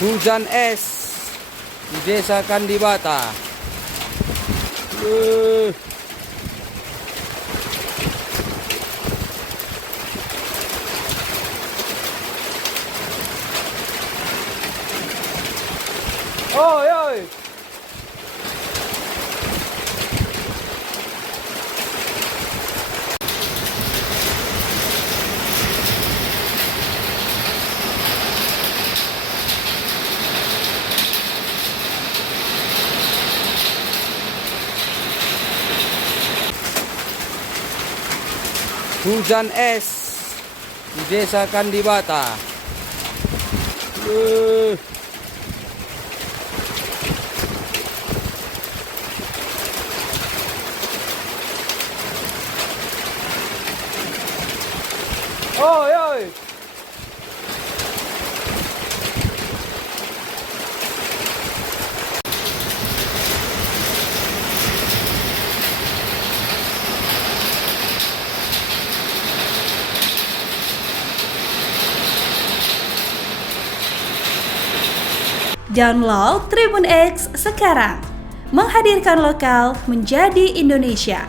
Hujan es di Desa Kandibata. Oi, oi. Hujan es di Desa Kandibata. Oi, oi. Download Tribun X sekarang, menghadirkan lokal menjadi Indonesia.